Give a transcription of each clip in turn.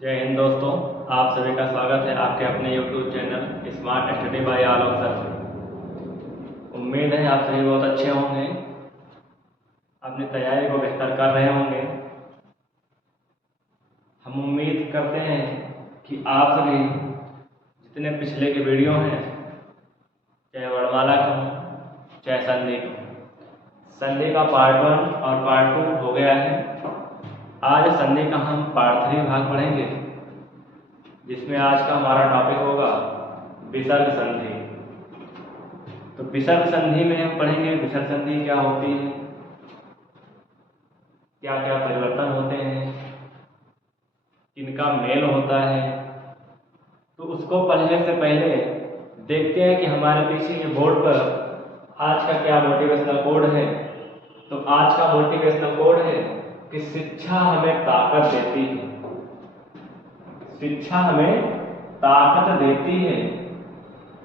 जय हिंद दोस्तों, आप सभी का स्वागत है आपके अपने YouTube channel smart study bye आलोक सर। उम्मीद है आप सभी बहुत अच्छे होंगे, अपनी तैयारी को बेहतर कर रहे होंगे। हम उम्मीद करते हैं कि आप सभी जितने पिछले के वीडियो हैं, चाहे वर्णमाला के हों चाहे संधि का पार्ट 1 और पार्ट 2 हो गया है। आज संधि का हम पार्ट 3 भाग पढ़ेंगे, जिसमें आज का हमारा टॉपिक होगा विसर्ग संधि। तो विसर्ग संधि में हम पढ़ेंगे विसर्ग संधि क्या होती है, क्या क्या परिवर्तन होते हैं, किनका मेल होता है। तो उसको पढ़ने से पहले देखते हैं कि हमारे पीछे ये बोर्ड पर आज का क्या मोटिवेशनल कोड है। तो आज का मोटिवेशनल कोड है कि शिक्षा हमें ताकत देती है। शिक्षा हमें ताकत देती है।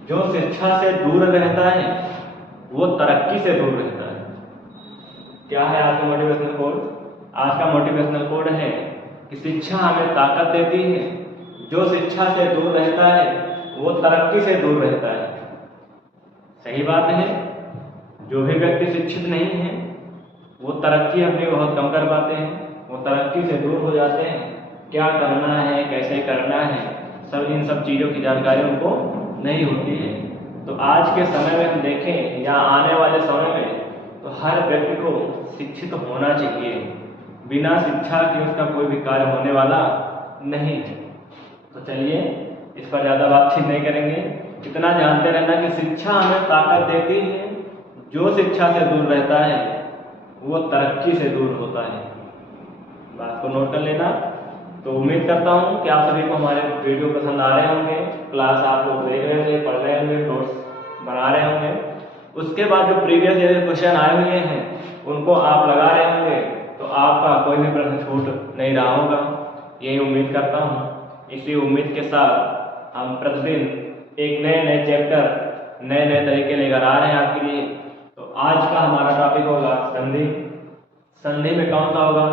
जो शिक्षा से दूर रहता है वो तरक्की से दूर रहता है। क्या है आज का मोटिवेशनल कोड? आज का मोटिवेशनल कोड है कि शिक्षा हमें ताकत देती है। जो शिक्षा से दूर रहता है वो तरक्की से दूर रहता है। सही बात है। जो भी व्यक्ति शिक्षित नहीं है वो तरक्की अपनी बहुत कम कर पाते हैं, वो तरक्की से दूर हो जाते हैं। क्या करना है, कैसे करना है, इन सब चीज़ों की जानकारी उनको नहीं होती है। तो आज के समय में हम देखें या आने वाले समय में तो हर व्यक्ति को शिक्षित होना चाहिए। बिना शिक्षा के उसका कोई भी कार्य होने वाला नहीं है। तो चलिए इस पर ज़्यादा बातचीत नहीं करेंगे, इतना जानते रहना कि शिक्षा हमें ताकत देती है। जो शिक्षा से दूर रहता है वो तरक्की से दूर होता है। बात को नोट कर लेना। तो उम्मीद करता हूँ कि आप सभी को हमारे वीडियो पसंद आ रहे होंगे, क्लास आप लोग देख रहे होंगे, पढ़ रहे होंगे, नोट्स बना रहे होंगे। उसके बाद जो प्रीवियस ईयर क्वेश्चन आए हुए हैं उनको आप लगा रहे होंगे, तो आपका कोई भी प्रश्न छूट नहीं रहा होगा, यही उम्मीद करता हूँ। इसी उम्मीद के साथ हम प्रतिदिन एक नए चैप्टर नए तरीके लेकर आ रहे हैं आपके लिए। तो आज का हमारा टॉपिक होगा संधि। संधि में कौन सा होगा?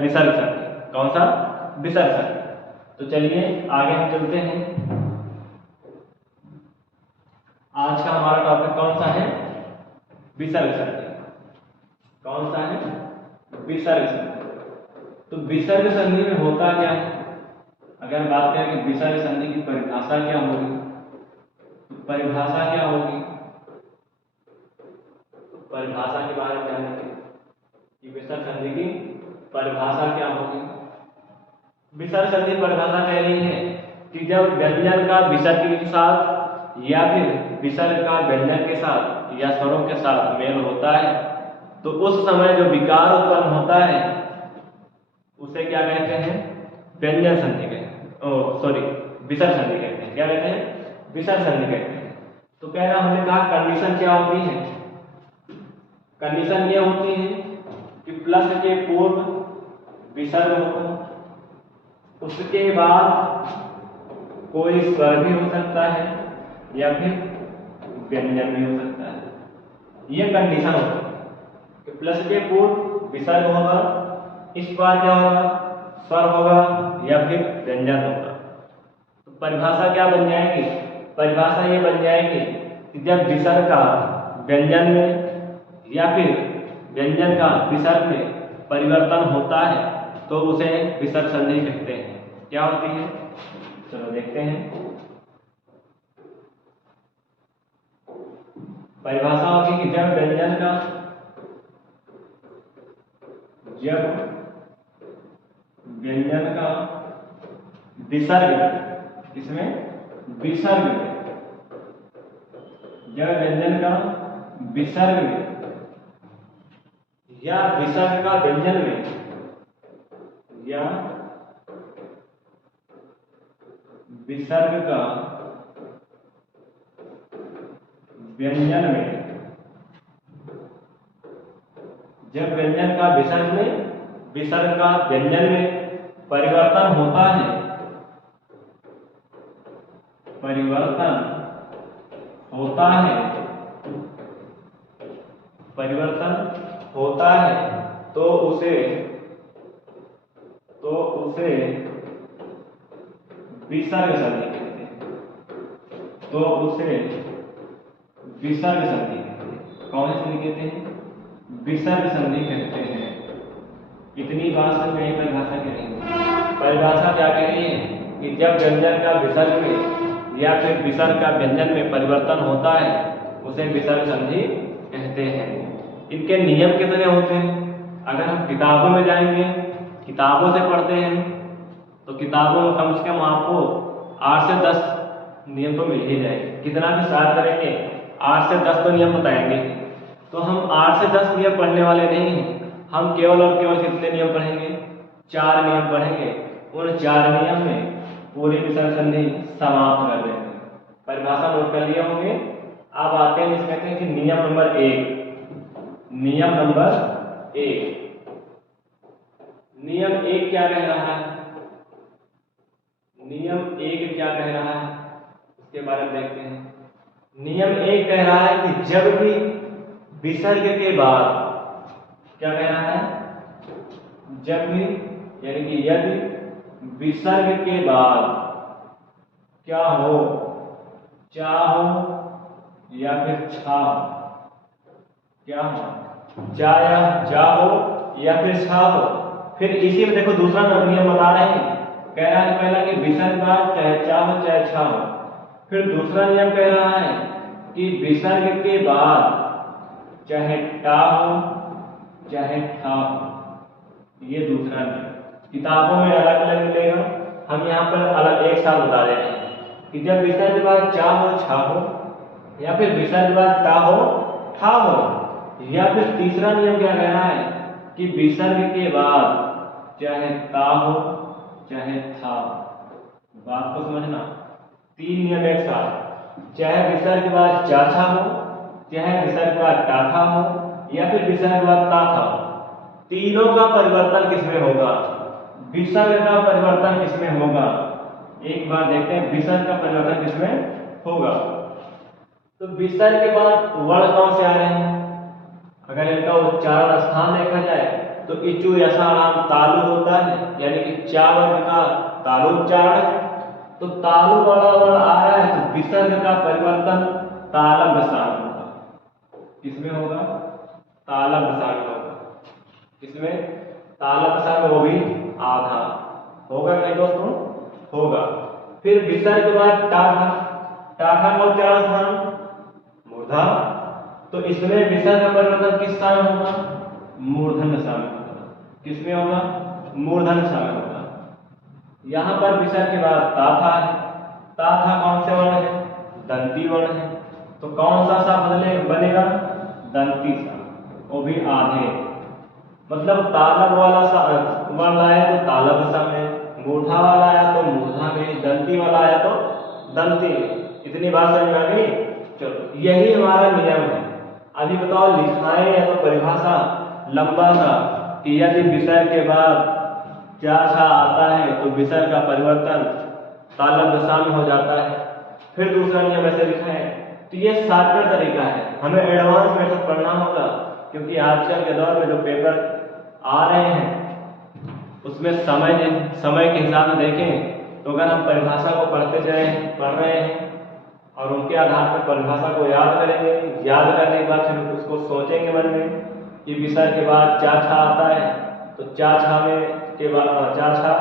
विसर्ग संधि। कौन सा? विसर्ग संधि। तो चलिए आगे हम चलते हैं। आज का हमारा टॉपिक कौन सा है? विसर्ग संधि। कौन सा है? विसर्ग संधि। तो विसर्ग संधि में होता क्या है? अगर बात करें कि विसर्ग संधि की परिभाषा क्या होगी, तो परिभाषा क्या होगी? परिभाषा के बारे में जानेंगे कि विसर्ग संधि की परिभाषा क्या होगी। विसर्ग संधि परिभाषा कह रही है कि जब व्यंजन का विसर्ग के साथ या फिर विसर्ग का व्यंजन के साथ या स्वरों के साथ मेल होता है तो उस समय जो विकार उत्पन्न होता है उसे क्या कहते हैं? व्यंजन संधि कहते हैं। विसर्ग संधि कहते हैं। क्या कहते हैं? विसर्ग संधि कहते हैं। तो कह रहा हमने कहा कंडीशन क्या होती है? कंडीशन ये होती है कि प्लस के पूर्व विसर्ग होगा, उसके बाद कोई स्वर भी हो सकता है या फिर व्यंजन भी हो सकता है। ये कंडीशन होती है कि प्लस के पूर्व विसर्ग होगा, इस बार क्या होगा? स्वर होगा या फिर व्यंजन होगा। तो परिभाषा क्या बन जाएगी? परिभाषा ये बन जाएगी कि जब विसर्ग का व्यंजन में या फिर व्यंजन का विसर्ग में परिवर्तन होता है तो उसे विसर्ग संधि कहते हैं। क्या होती है? चलो देखते हैं। परिभाषा होगी कि जब व्यंजन का विसर्ग, इसमें विसर्ग में, जब व्यंजन का विसर्ग में या विसर्ग का व्यंजन में या विसर्ग का व्यंजन में, जब व्यंजन का विसर्ग में विसर्ग का व्यंजन में परिवर्तन होता है, तो उसे विसर्ग संधि कहते हैं, तो उसे विसर्ग संधि कहते हैं। कौन सी संधि कहते हैं? विसर्ग संधि कहते हैं। इतनी बात से कहीं परिभाषा करेंगे। परिभाषा क्या कह रही है कि जब व्यंजन का विसर्ग में या फिर विसर्ग का व्यंजन में परिवर्तन होता है उसे विसर्ग संधि कहते हैं। इनके नियम कितने होते हैं? अगर हम किताबों में जाएंगे, किताबों से पढ़ते हैं, तो किताबों में कम से कम आपको 8 से 10 नियम तो मिल ही जाएंगे। कितना भी साथ करेंगे 8 से 10 तो नियम बताएंगे। तो हम 8 से 10 नियम पढ़ने वाले नहीं हैं। हम केवल और केवल कितने नियम पढ़ेंगे? 4 नियम पढ़ेंगे। उन 4 नियम में पूरी विसर्ग संधि समाप्त कर देंगे। परिभाषा नोट कर लिए होंगे। अब आते हैं जिसमें कहते हैं कि नियम नंबर 1। नियम नंबर 1, नियम 1 क्या कह रहा है? नियम 1 क्या कह रहा है उसके बारे में देखते हैं। नियम 1 कह रहा है कि जब भी विसर्ग के बाद, क्या कह रहा है? जब भी, यानी कि यदि विसर्ग के बाद क्या हो, चा हो या फिर छा हो, क्या हो, चा या जा हो या फिर छा हो। फिर इसी में देखो दूसरा नियम बता रहे हैं। कह रहा है पहला कि विसर्ग बाद चाहे चा हो चाहे छा हो। फिर दूसरा नियम कह रहा है कि विसर्ग के बाद चाहे टा हो चाहे ठा हो। ये दूसरा नियम किताबों में अलग अलग मिलेगा, हम यहाँ पर अलग एक साथ बता रहे हैं कि जब विसर्ग के बाद चा हो छा हो या फिर विसर्ग के बाद टा हो ठा हो। या फिर तीसरा नियम क्या कह रहा है कि विसर्ग के बाद चाहे ता हो चाहे था हो। बात को समझना, 3 नियम एक साथ। चाहे विसर्ग के बाद चाछा हो, चाहे विसर्ग के बाद टाठा हो या फिर विसर्ग के बाद ताथा हो। तीनों का परिवर्तन किसमें होगा? विसर्ग का परिवर्तन किसमें होगा? एक बार देखते हैं विसर्ग का परिवर्तन किसमें होगा। तो विसर्ग के बाद वर्ण कौन से आ रहे हैं? अगर इनका उच्चारण स्थान देखा जाए तो इचु यसाणाम तालु होता है, यानी कि चा वर्ग का तालु उच्चारण है। तो तालु वाला वर्ण आ रहा है तो विसर्ग का परिवर्तन तालम दशा में होगा। किसमें होगा? तालम दशा में होगा। किसमें? तालम दशा में, वो भी आधा होगा। नहीं दोस्तों? होगा। फिर विसर्ग के बाद टाठा, टाठा का उच्चारण स्थान मूर्धा। तो इसमें विसर्ग का परिवर्तन किस सा में होगा? मूर्धन दशा में होगा। किसमें होगा? मूर्धन दशा में होगा। यहाँ पर विसर्ग के बाद ताथा है। ताथा कौन से वर्ण है? दंती वर्ण है। तो कौन सा सा बनेगा? दंती सा, वो भी आधे। मतलब तालब वाला सा वर्ण आया तो तालब दशा में, मूर्धा वाला आया तो मूर्धा में, दंती वाला आया तो दंती में। इतनी बात समझ में आ गई? चलो, यही हमारा नियम है। अभी बताओ लिखाएं या तो परिभाषा लंबा सा कि यदि विसर्ग के बाद चा छा आता है तो विसर्ग का परिवर्तन तालब दशा में हो जाता है। फिर दूसरा नियम ऐसे लिखा है। तो ये शॉर्टकट तरीका है, हमें एडवांस मेथड पढ़ना होगा क्योंकि आजकल के दौर में जो पेपर आ रहे हैं उसमें समय के हिसाब से देखें तो अगर हम परिभाषा को पढ़ रहे हैं और उनके आधार पर परिभाषा को याद करेंगे, याद करने के बाद फिर उसको सोचेंगे मन में कि विसर्ग के बाद चा छा आता है तो चा छा में के बाद चा छा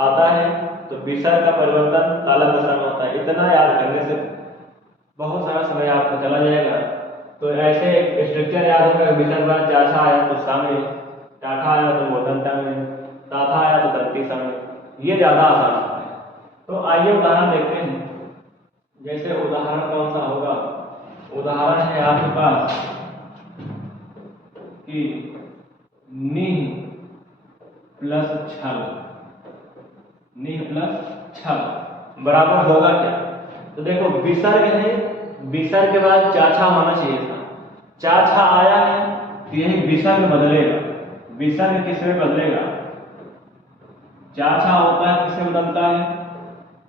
आता है तो विसर्ग का परिवर्तन तालब दशा में होता है। इतना याद करने से बहुत सारा समय आपको चला जाएगा। तो ऐसे एक स्ट्रक्चर याद होगा। विसर्ग बाद चा छा आया तो सा में, टाठा आया तो मूर्धन्ता में, ताथा आया तो दंती सा में। ये ज्यादा आसान होता है। तो आइए उदाहरण देखते हैं। जैसे उदाहरण कौन सा होगा? उदाहरण है आपके पास कि निह प्लस छल, निह प्लस छल बराबर होगा क्या? तो देखो विसर्ग है, विसर्ग के बाद चाछा होना चाहिए था। चाछा आया है तो यही विसर्ग बदलेगा। विसर्ग किसमें बदलेगा? चाछा होता है किसमें बदलता है?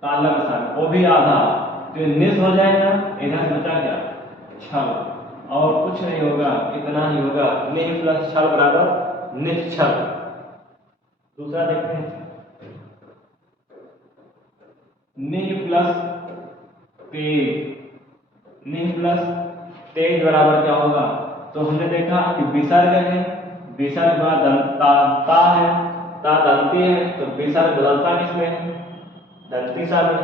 तालब दशा में, वो भी आधा। तो निस हो जाएगा, इधर बचा क्या? छल। और कुछ नहीं होगा, इतना ही होगा। निह प्लस छल बराबर निश्छल। दूसरा देखते हैं। निह प्लस तेज, निह प्लस तेज बराबर क्या होगा? तो हमने देखा कि विसर्ग है, विसर्ग का दंता ता है, ता दंती है, तो विसर्ग बदलता किसमें है? दंती सा में।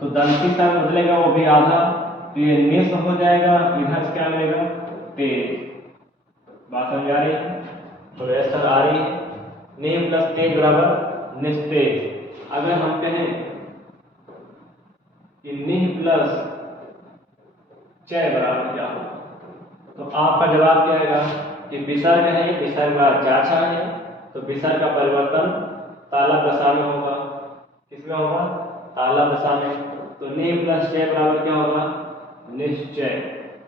तो दंती सा में बदलेगा वो भी आधा, तो ये निस हो जाएगा, इधर से क्या मिलेगा? तेज। बात समझ आ रही है? तो ऐसा आ रही है, निह प्लस तेज बराबर निस्तेज। अगर हम कहें कि निह प्लस चय बराबर क्या होगा, तो आपका जवाब क्या आएगा कि विसर्ग है, विसर्ग का चाचा है, तो विसर्ग का परिवर्तन तालब दशा में होगा। किसमें होगा? तालब दशा में। तो निह प्लस चय बराबर क्या होगा? निश्चय।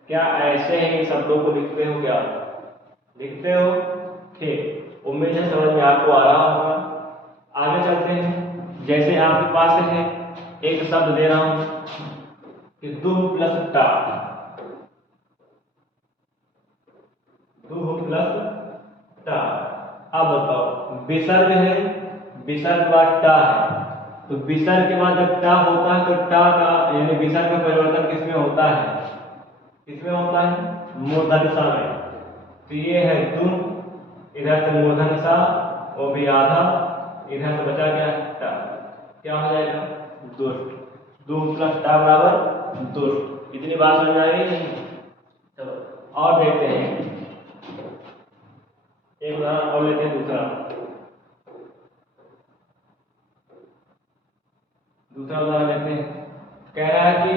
क्या ऐसे ही शब्दों को लिखते हो? क्या लिखते हो? ठीक, उम्मीद है समझ में आपको आ रहा होगा। आगे चलते हैं। जैसे आपके पास है एक शब्द दे रहा हूं कि दुह प्लस टा, दुह प्लस टा। अब बताओ, विसर्ग है, विसर्ग के बाद टा है, तो विसर्ग के बाद जब टा होता है तो टा का यानी विसर्ग का परिवर्तन किसमें होता है? किसमें होता है? मूर्धन सा में। तो ये है दुह, इधर से मूर्धन सा, वो भी आधा, इधर से बचा क्या? टा। क्या हो जाएगा? दुष्ट। दुह प्लस टा बराबर दुष्ट। इतनी बात समझ आ गई? चलो और देखते हैं, एक उदाहरण और लेते हैं। दूसरा उदाहरण लेते हैं। कह रहा है कि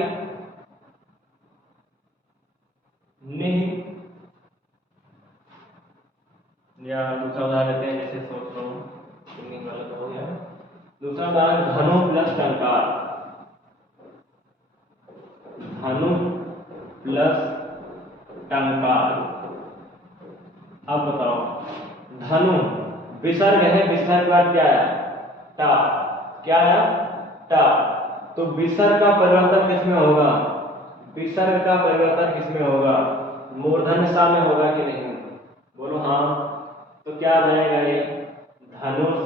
निह, या दूसरा उदाहरण लेते हैं, जैसे सोच रहा हूँ निह वाला तो हो गया। दूसरा उदाहरण धनु प्लस टंकार, धनु प्लस टंकार। अब बताओ, धनु विसर्ग है, विसर्ग के बाद क्या आया? टा। क्या आया? टा। तो विसर्ग का परिवर्तन किसमें होगा? विसर्ग का परिवर्तन किसमें होगा? मूर्धन सा में होगा कि नहीं? बोलो हाँ। तो क्या बनेगा ये? धनुष,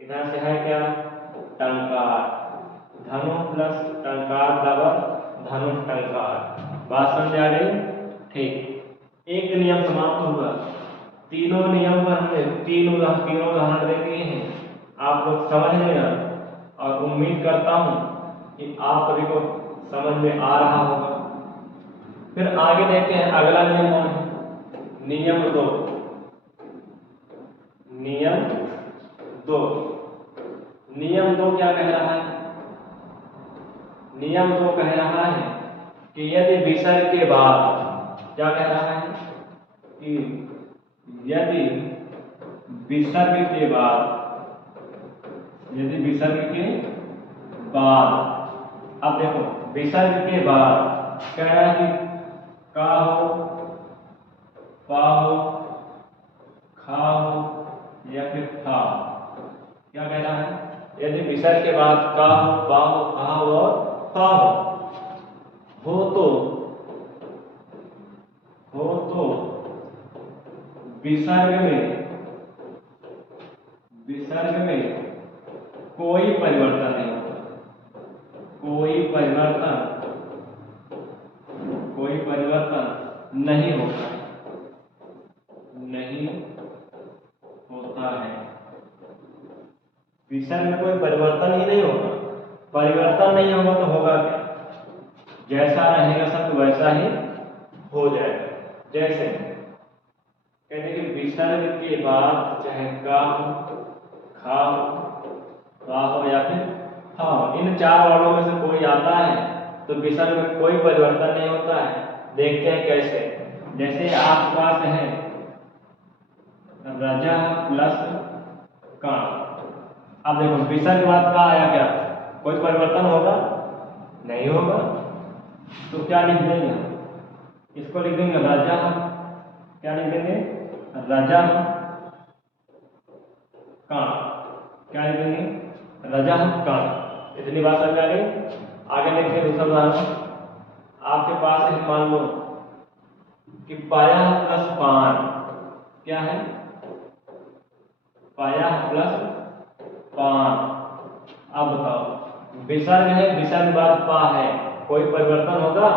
इधर से है क्या? टंकार। धनु प्लस टंकार बराबर धनुष टंकार। बात समझ आ गई? ठीक, एक नियम समाप्त होगा। तीनों नियम पर हमने तीनों उदाहरण दे दिए हैं, आप लोग समझ लेना, और उम्मीद करता हूं कि आप सभी को समझ में आ रहा होगा। फिर आगे देखते हैं अगला नियम कौन है? नियम 2। नियम 2, नियम 2 क्या कह रहा है? नियम 2 कह रहा है कि यदि विसर्ग के बाद, क्या कह रहा है कि यदि विसर्ग के बाद, यदि विसर्ग के बाद, अब देखो विसर्ग के बाद कह रहा है कि का हो, पा हो, खा हो, या फिर था। क्या कह रहा है? यदि विसर्ग के बाद का हो, पा हो, खा हो और फा हो तो विसर्ग में कोई परिवर्तन नहीं होता, कोई परिवर्तन नहीं होता, नहीं होता है। विसर्ग में कोई परिवर्तन ही नहीं होगा। परिवर्तन नहीं होगा तो होगा क्या? जैसा रहेगा शब्द वैसा ही हो जाएगा। जैसे कहते हैं कि विसर्ग के बाद चाहे का हो, खा हो, पा हो या फिर हा हो, इन 4 वर्णों में से कोई आता है तो विसर्ग में कोई परिवर्तन नहीं होता है। देखते हैं कैसे। जैसे आपके पास है रजा प्लस का, अब देखो विसर्ग के बाद का आया, क्या कोई परिवर्तन होगा? नहीं होगा। तो क्या लिख देंगे? इसको लिख देंगे राजा। क्या लिख देंगे? राजा का। क्या लिख देंगे? राजा का। इतनी बात समझ आ गई? आगे देखते हैं दूसरा उदाहरण। आपके पास है, मान लो कि पाया प्लस पान। क्या है? पाया प्लस पान। अब बताओ विसर्ग है, विसर्ग बाद पा है, कोई परिवर्तन होगा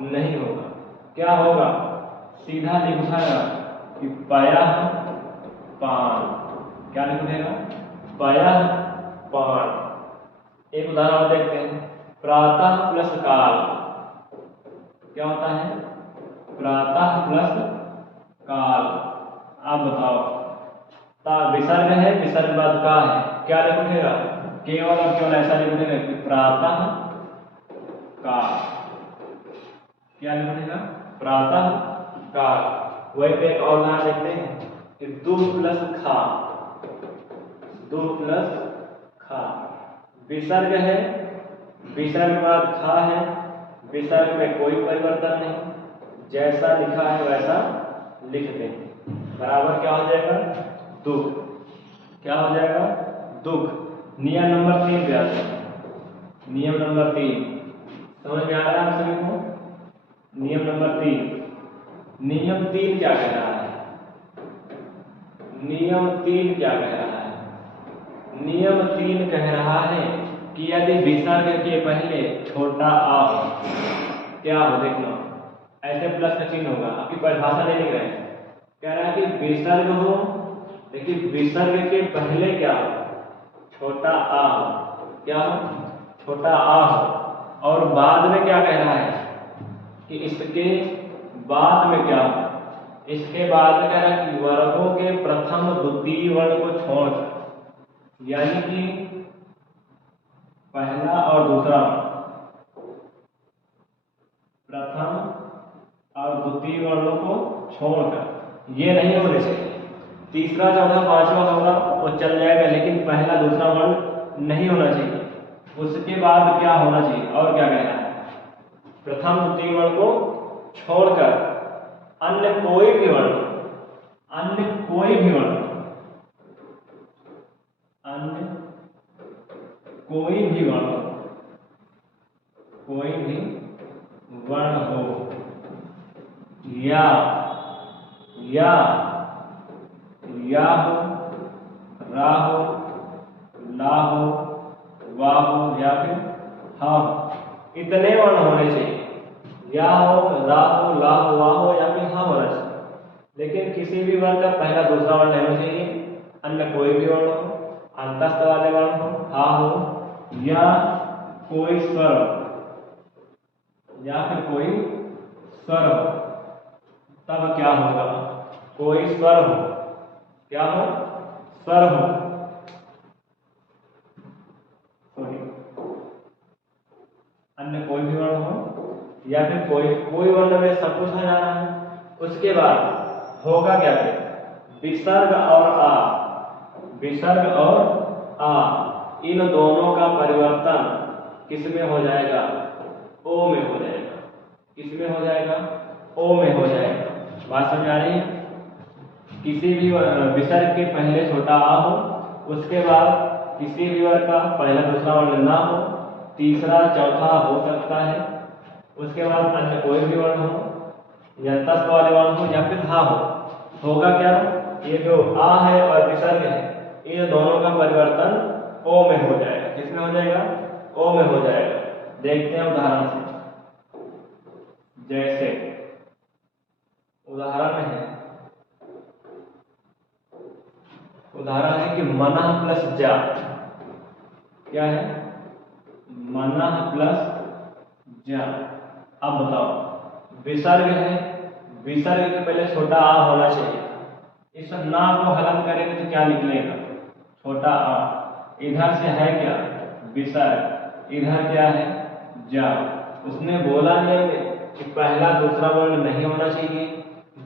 नहीं होगा। क्या होगा, सीधा लिखा है कि पयः पान। क्या लिखेगा, पयः पान। एक उदाहरण और देखते हैं, प्रातः प्लस काल। क्या होता है, प्रातः प्लस काल। आप बताओ, विसर्ग है, विसर्ग बाद का है, क्या लिखेगा, केवल और केवल ऐसा लिखेगा कि प्रातः काल। क्या लिखेगा, प्रातः काल। वही पे एक और उदाहरण देखते हैं कि दू प्लस खा। दू प्लस खा, विसर्ग है, विसर्ग बाद खा है, विसर्ग में कोई परिवर्तन नहीं, जैसा लिखा है वैसा लिख दें, बराबर क्या हो जाएगा, दुख। क्या हो जाएगा, दुख। नियम नंबर 3 पे आते हैं। नियम नंबर 3 समझ में आ रहा है आप सभी को। नियम नंबर 3, नियम 3 क्या कह रहा है, नियम 3 क्या कह रहा है, नियम 3 कह रहा है कि यदि विसर्ग के पहले छोटा आ हो, क्या हो, देखना ऐसे प्लस का चिन्ह होगा, आपकी परिभाषा नहीं लिख रहे हैं। कह रहा है कि विसर्ग हो, देखिए विसर्ग के पहले क्या हो, छोटा आ हो। क्या हो, छोटा आ हो। और बाद में क्या कह रहा है कि इसके बाद में क्या हो, इसके बाद कह रहा है कि वर्गों के प्रथम द्वितीय वर्ण को छोड़कर, यानी कि पहला और दूसरा प्रथम और द्वितीय वर्णों को छोड़कर, ये नहीं होने चाहिए। तीसरा चौथा पांचवा होगा वो चल जाएगा, लेकिन पहला दूसरा वर्ण नहीं होना चाहिए। उसके बाद क्या होना चाहिए, और क्या कहना है, प्रथम द्वितीय वर्ण को छोड़कर अन्य कोई भी वर्ण, अन्य कोई भी वर्ण, अन्य कोई भी वर्ण, कोई भी वर्ण हो, या हो, रा हो, ला हो, वा हो, या फिर हा हो, इतने वर्ण होने चाहिए। या हो, रा हो, ला हो, वा हो, या फिर हा होना चाहिए। लेकिन किसी भी वर्ण का पहला दूसरा वर्ण नहीं होना चाहिए। अन्य कोई भी वर्ण हो, अंतस्थ वाले वर्ण हो, हा हो, या कोई स्वर, या फिर कोई स्वर हो, तब क्या होगा, कोई स्वर हो। क्या हो, स्वर हो, अन्य कोई भी वर्ण हो, या फिर कोई वर्ण में सब कुछ आ जाना है। उसके बाद होगा क्या, फिर विसर्ग और आ, विसर्ग और आ, इन दोनों का परिवर्तन किस में हो जाएगा, ओ में हो जाएगा। किस में हो जाएगा, ओ में हो जाएगा। बात समझ आ रही है। किसी भी विसर्ग के पहले छोटा आ हो, उसके बाद किसी भी वर्ग का पहला दूसरा वर्ण ना हो, तीसरा चौथा हो सकता है, उसके बाद अन्य कोई भी वर्ण हो, या तस्थ वाले वर्ण हो, या फिर हा हो। होगा क्या, ये जो आ है और विसर्ग है, इन दोनों का परिवर्तन ओ में हो जाएगा। किसमें हो जाएगा, ओ में हो जाएगा। देखते हैं उदाहरण से। जैसे उदाहरण है, उदाहरण है कि मनः प्लस जा। क्या है, मनः प्लस जा। अब बताओ, विसर्ग है, विसर्ग के पहले छोटा आ होना चाहिए। इस ना को हलन करेंगे तो क्या निकलेगा, छोटा आ। इधर से है क्या, विसर्ग, इधर क्या है, जा। उसने बोला नहीं कि पहला दूसरा वर्ण नहीं होना चाहिए।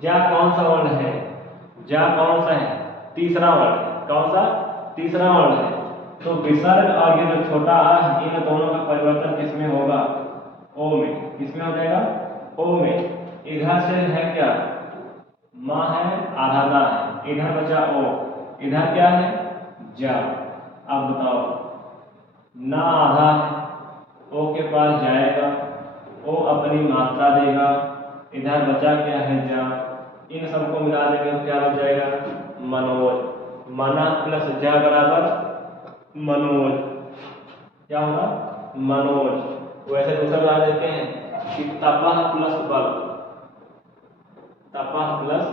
जा कौन सा वर्ण है, जा कौन सा है, तीसरा वर्ण। कौन सा, तीसरा वर्ण है। तो विसर्ग और ये जो छोटा आ, इन दोनों का परिवर्तन किसमें होगा, ओ में। किसमें हो जाएगा, ओ में। इधर से है क्या, माँ है, आधा ना है, इधर बचा ओ, इधर क्या है, जा। अब बताओ, ना आधा है, ओ के पास जाएगा, ओ अपनी मात्रा देगा, इधर बचा क्या है, जा। इन सबको मिला देंगे तो क्या हो जाएगा, मनोज। मना प्लस जा बराबर मनोज। क्या होगा, मनोज। वैसे दूसरा उदाहरण देते हैं कि तपह प्लस बल, तपह प्लस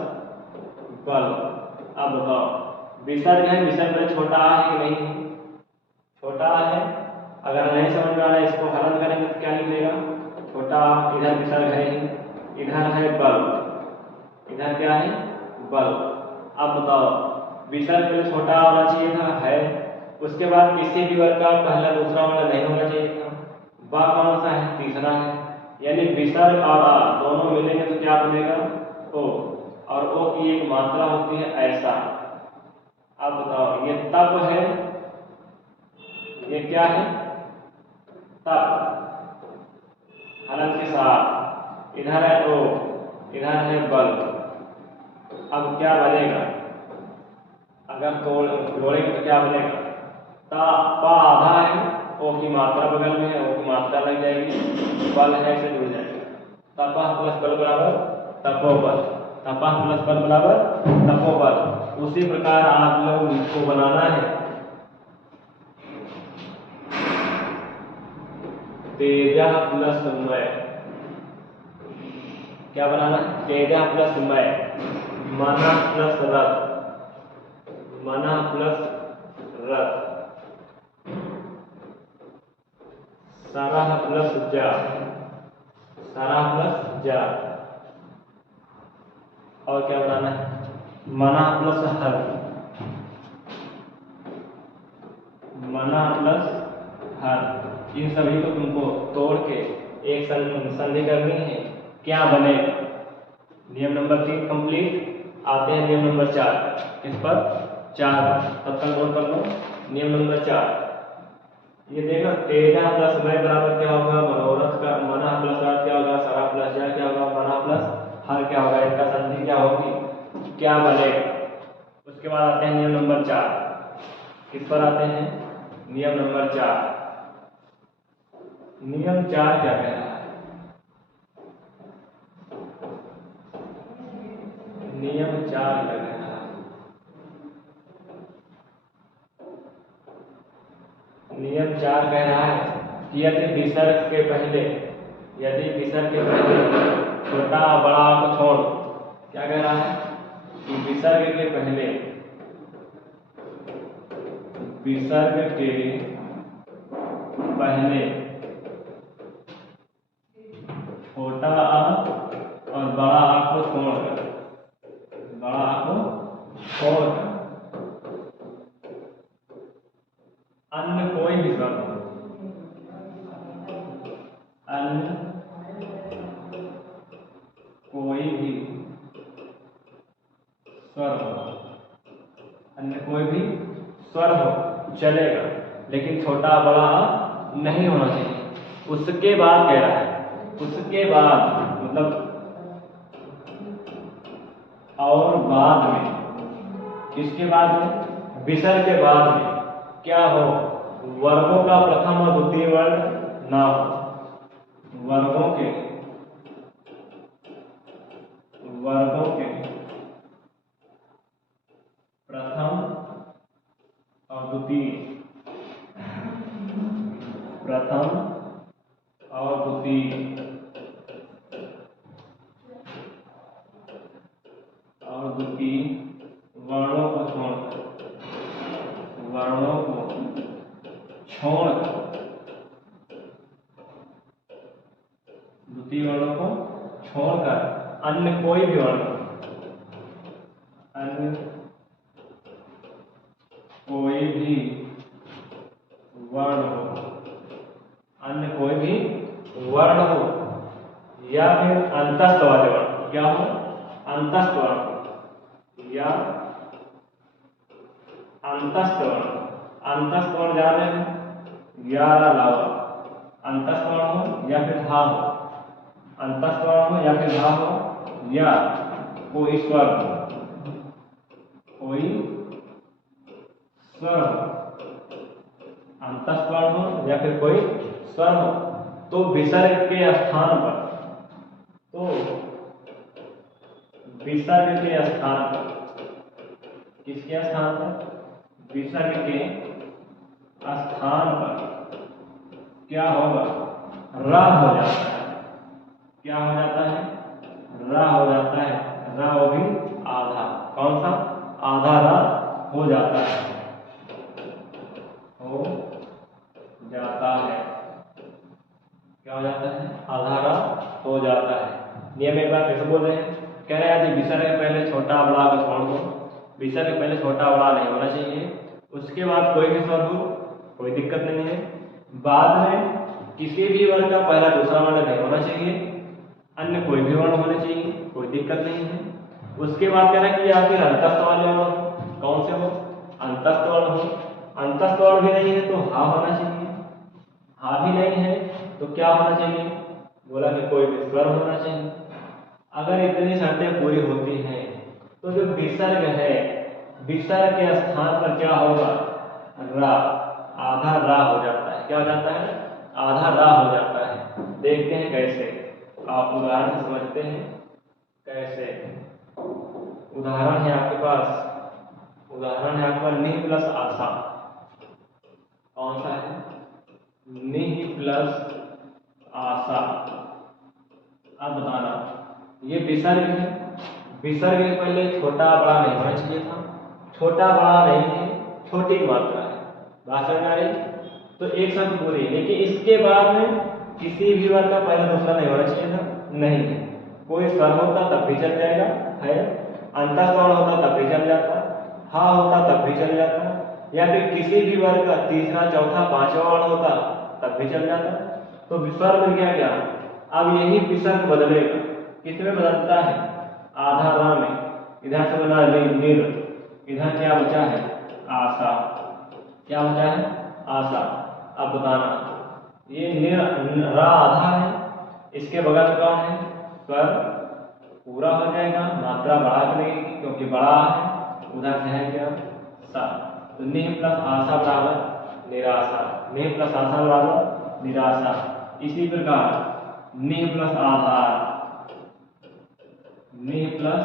बल। अब बताओ विसर्ग है, विसर्ग में छोटा आ है कि नहीं? छोटा आ है। अगर नहीं समझ में आ रहा है इसको हलन करेंगे तो क्या निकलेगा? छोटा आ, इधर विसर्ग है ही, इधर है बल, इधर क्या है? बल। अब बताओ विसर्ग में छोटा होना चाहिए था, है। उसके बाद किसी भी वर्ग का पहला दूसरा वाला नहीं होना चाहिए था। बा कौन सा है? तीसरा है। यानी विसर्ग और आ दोनों मिलेंगे तो क्या बनेगा? ओ। और ओ की एक मात्रा होती है ऐसा। अब बताओ ये तप है, ये क्या है? तप, हलन के साथ। इधर है ओ, इधर है बल। अब क्या बनेगा? अगर तोड़ेंगे तो क्या बनेगा? ता पा आधा है, ओ की मात्रा बगल में है, ओ की मात्रा लग जाएगी, बल है इसे जुड़ जाएगा। तपह प्लस बल बराबर तपोबल, तपह प्लस बल बराबर तपोबल। उसी प्रकार आप लोग इसको बनाना है तेजः प्लस मय। क्या बनाना है? तेजः प्लस मय, मनः प्लस रथ, मनः प्लस रथ, सरह प्लस जा, सरह प्लस जा। और क्या बनाना है? मनः प्लस हर, मनः प्लस हर। इन सभी को तुमको तोड़ के एक संधि करनी है। क्या बनेगा? नियम नंबर 3 कंप्लीट। आते हैं नियम नंबर 4। इस पर 4 तब तक नोट कर लो। नियम नंबर 4 ये देखो, तेजः प्लस मय बराबर क्या होगा? मनोरथ का मनः प्लस हर क्या होगा? सरह प्लस जा क्या होगा? मनः प्लस हर क्या होगा? इनका संधि क्या होगी? क्या बनेगा? उसके बाद आते हैं नियम नंबर 4। किस पर आते हैं? नियम नंबर 4। नियम 4 क्या कह रहा है? नियम 4 क्या कह रहा है? नियम 4 कह रहा है कि यदि विसर्ग के पहले, यदि विसर्ग के पहले छोटा बड़ा को छोड़, क्या कह रहा है? कि विसर्ग के पहले, विसर्ग के पहले छोटा आ और बड़ा आ को छोड़कर, बड़ा आ को छोड़कर अन्य कोई भी स्वर हो, अन्य कोई भी स्वर हो, अन्य कोई भी स्वर हो चलेगा, लेकिन छोटा बड़ा आ नहीं होना चाहिए। उसके बाद कह रहा है, उसके बाद मतलब और बाद में, किसके बाद में? विसर्ग के बाद में क्या हो? वर्गों का प्रथम और द्वितीय वर्ण ना हो। वर्गों के प्रथम और द्वितीय, प्रथम और द्वितीय वर्णों को छोड़कर, वर्णों को छोड़कर, द्वितीय वर्णों को छोड़कर अन्य कोई भी वर्ण, अन्य कोई भी वर्ण हो, अन्य कोई भी वर्ण हो, या फिर अंतस्थ वाले वर्ण, क्या हो? अंतस्थ वर्ण या अंतस्थ वर्ण। अंतस्थ वर्ण जान रहे हैं? या अलावा अंतस्थ वर्ण हो या फिर हा हो, अंतस्थ वर्ण हो या फिर हा हो, या कोई स्वर हो, कोई स्वर हो, अंतस्थ वर्ण हो या फिर कोई स्वर हो, तो विसर्ग के स्थान पर, तो विसर्ग के स्थान पर, किसके स्थान पर? विसर्ग के स्थान पर क्या होगा, रा हो जाता है। क्या हो जाता है, रा हो जाता है। रा वो भी आधा, कौन सा, आधा रा हो जाता है, हो जाता है। क्या हो जाता है, आधा रा हो जाता है। नियम एक बार फिर से बोल रहे हैं, कह रहे हैं विसर्ग के पहले छोटा बड़ा को छोड़ दो, विसर्ग के पहले छोटा बड़ा नहीं होना चाहिए, उसके बाद कोई भी स्वर हो कोई दिक्कत नहीं है, बाद में किसी भी वर्ण का पहला दूसरा वर्ण नहीं होना चाहिए, अन्य कोई भी वर्ण होना चाहिए, कोई दिक्कत नहीं है। उसके बाद कह रहा है कि या फिर अंतस्थ वाले वर्ण हो, कौन से हो, अंतस्थ वर्ण हो। अंतस्थ वर्ण भी नहीं है तो हा होना चाहिए, हा भी नहीं है तो क्या होना चाहिए, बोला कि कोई भी स्वर होना चाहिए। अगर इतनी शर्तें पूरी होती हैं तो जो विसर्ग है, विसर्ग के स्थान पर क्या होगा, रा, आधा रा हो जाता है। क्या हो जाता है, आधा रा हो जाता है। देखते हैं कैसे, आप उदाहरण से समझते हैं कैसे। उदाहरण है आपके पास, उदाहरण है आपका निह प्लस आशा। कौन सा है, निह प्लस आशा। अब बताना, ये विसर्ग है, विसर्ग के पहले छोटा बड़ा नहीं होना चाहिए था, छोटा बड़ा नहीं है, छोटी मात्रा है, बात समझ आ रही। तो एक शब्द पूरी, लेकिन इसके बाद में किसी भी वर्ग का पहला दूसरा नहीं होना चाहिए था, नहीं है। कोई स्वर होता तब भी चल जाएगा, है, अंतस्थ वर्ण होता तब भी चल जाता, हा होता तब भी चल जाता, या फिर किसी भी वर्ग का तीसरा चौथा पांचवा वर्ण होता तब भी चल जाता। तो स्वर मिल गया क्या, अब यही विसर्ग बदलेगा, किसमें बदलता है, आधा रा में। इधर से बना निर, इधर क्या बचा है, आशा। क्या बचा है, आशा। अब बताना, ये निर रा आधा है, इसके बगल में कौन है, स्वर पूरा हो जाएगा, मात्रा बढ़ा के लगेगी क्योंकि बड़ा है, उधर से है क्या, सा। तो निह प्लस आशा बराबर निराशा, निह प्लस आशा बराबर निराशा। इसी प्रकार निह प्लस आधार, निह प्लस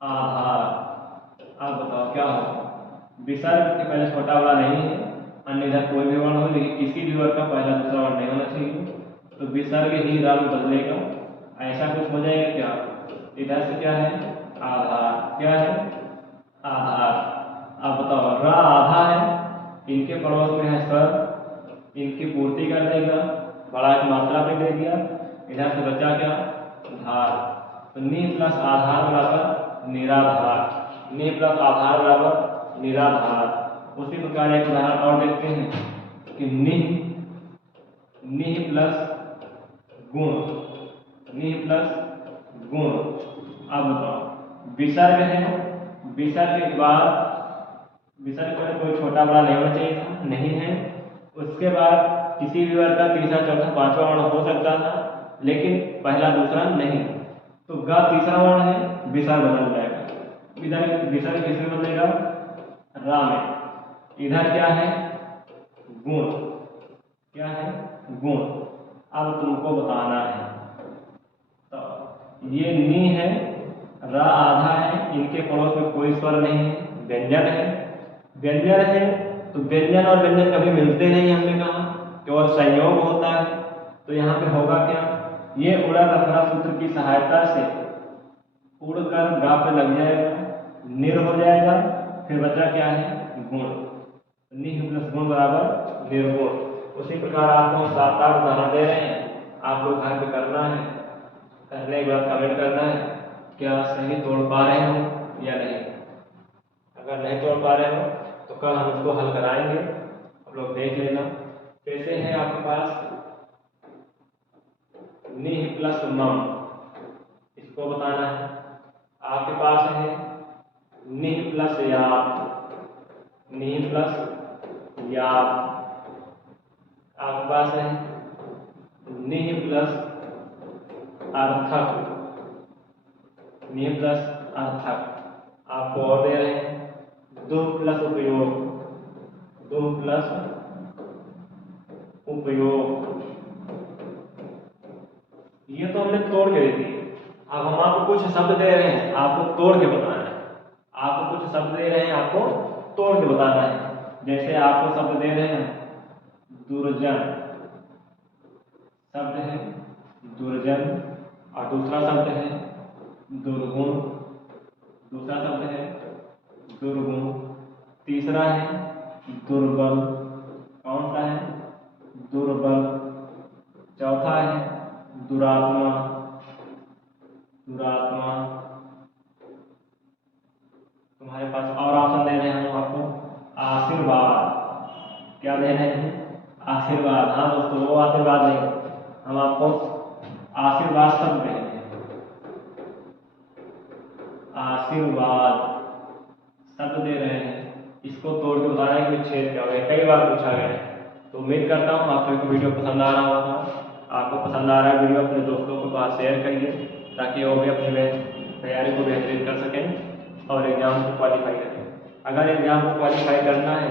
आधार। अब बताओ क्या होगा, विसर्ग के पहले छोटा बड़ा नहीं है, अन्य इधर कोई भी वर्ण हो, लेकिन किसी भी वर्ग का पहला दूसरा वर्ण नहीं होना चाहिए, तो विसर्ग ही रा में बदलेगा। ऐसा कुछ हो जाएगा क्या, इधर से क्या है, आधार, क्या है, आधार। अब बताओ, रा आधा है, इनके पड़ोस में है स्वर, इनकी पूर्ति कर देगा, बड़ा की मात्रा पे दे दिया, इधर से बचा क्या, धार। तो नि प्लस आधार बराबर निराधार, नि प्लस आधार बराबर निराधार। उसी प्रकार एक उदाहरण और देखते हैं कि निह, निह प्लस गुण, निह प्लस गुण। अब बताओ, विसर्ग है, विसर्ग के बाद, विसर्ग पर कोई छोटा बड़ा नहीं होना चाहिए था, नहीं है। उसके बाद किसी भी वर्ग का तीसरा चौथा पांचवा वर्ण हो सकता था, लेकिन पहला दूसरा नहीं, तो ग तीसरा वर्ण है, विसर्ग बदल जाएगा। इधर विसर्ग किसमें बदलेगा, रा में। इधर क्या है, गुण, क्या है, गुण। अब तुमको बताना है, तो ये नी है, रा आधा है, इनके पड़ोस में कोई स्वर नहीं है, व्यंजन है, व्यंजन है तो व्यंजन और व्यंजन कभी मिलते नहीं, हमने कहा केवल संयोग होता है। तो यहाँ पे होगा क्या, ये उड़ा रफरा सूत्र की सहायता से उड़कर गा पे लग जाएगा, निर हो जाएगा, फिर बचा क्या है, गुण। निह प्लस गुण बराबर निर्गुण। उसी प्रकार आपको 7-8 उदाहरण दे रहे हैं, आप लोग घर पे करना है, करने के बाद कमेंट करना है क्या सही तोड़ पा रहे हो या नहीं। अगर नहीं तोड़ पा रहे हो तो कल हम इसको हल कराएंगे, आप लोग देख लेना। कैसे है आपके पास निह प्लस मम, इसको बताना है। आपके पास है निह प्लस याप, निह प्लस याप। आपके पास है निह प्लस अर्थक, निह प्लस अर्थक। आपको और दे रहे हैं दुह प्लस उपयोग, दुह प्लस उपयोग। ये तो हमने तोड़ के दे दिए। अब हम आपको कुछ शब्द दे रहे हैं, आपको तोड़ के बताना है। आपको कुछ शब्द दे रहे हैं, आपको तोड़ के बताना है। जैसे आपको शब्द दे रहे हैं दुर्जन, शब्द है दुर्जन और दूसरा शब्द है दुर्गुण, दूसरा शब्द है दुर्गुण, तीसरा है दुर्बल, कौन सा है दुर्बल, चौथा है दुरात्मा, दुरात्मा। तुम्हारे पास और ऑप्शन दे रहे हैं हम आपको आशीर्वाद, क्या दे रहे हैं आशीर्वाद। हाँ दोस्तों, वो आशीर्वाद नहीं, हम आपको आशीर्वाद शब्द दे रहे हैं, आशीर्वाद शब्द दे रहे हैं। इसको तोड़ के बताना है कि विच्छेद क्या होगा, कई बार पूछा गया है। तो उम्मीद करता हूँ आप सभी को वीडियो पसंद आ रहा होगा। आपको पसंद आ रहा है वीडियो, अपने दोस्तों को पास शेयर करिए ताकि वो भी अपनी तैयारी को बेहतरीन कर सकें और एग्जाम को क्वालिफाई करें। अगर एग्जाम को क्वालिफाई करना है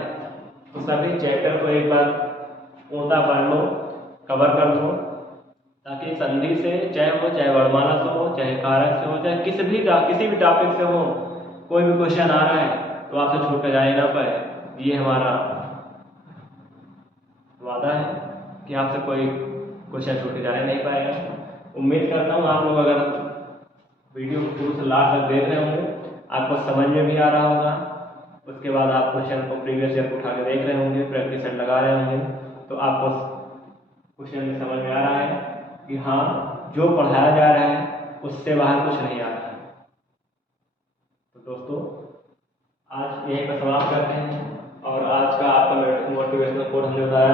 तो सभी चैप्टर को एक बार ऊँचा पढ़ लो, कवर कर लो, ताकि संधि से चाहे वर्णमाला से हो, चाहे कारक से हो, चाहे किसी भी टॉपिक से हो, कोई भी क्वेश्चन आ रहा है तो आपसे छूट कर जा ही ना पाए। ये हमारा वादा है कि आपसे कोई क्वेश्चन छूट के जाने नहीं पाएगा। उम्मीद करता हूँ आप लोग अगर वीडियो को शुरू से लास्ट तक देख रहे होंगे, आपको समझ में भी आ रहा होगा। उसके बाद आप क्वेश्चन को प्रीवियस ईयर उठा के देख रहे होंगे, प्रैक्टिस सेट लगा रहे होंगे, तो आपको क्वेश्चन में समझ में आ रहा है कि हाँ, जो पढ़ाया जा रहा है उससे बाहर कुछ नहीं आ रहा है। तो दोस्तों, आज यहीं पर समाप्त करते हैं। और आज का आपका मोटिवेशनल कोट हमने बताया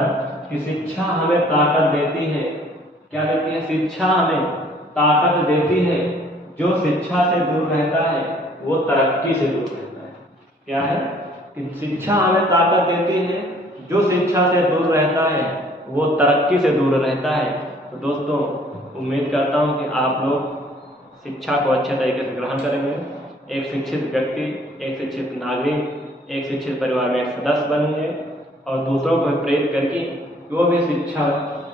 कि शिक्षा हमें ताकत देती है। क्या देती है? शिक्षा हमें ताकत देती है। जो शिक्षा से दूर रहता है वो तरक्की से दूर रहता है। क्या है कि शिक्षा हमें ताकत देती है, जो शिक्षा से दूर रहता है वो तरक्की से दूर रहता है। तो दोस्तों, उम्मीद करता हूँ कि आप लोग शिक्षा को अच्छे तरीके से ग्रहण करेंगे, एक शिक्षित व्यक्ति, एक शिक्षित नागरिक, एक शिक्षित परिवार में एक सदस्य बनेंगे और दूसरों को प्रेरित करके वो भी शिक्षा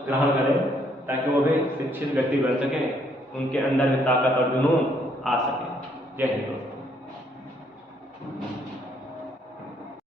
ग्रहण करें ताकि वो भी शिक्षित व्यक्ति बन सके, उनके अंदर भी ताकत और जुनून आ सके। जय हिंद दोस्तों।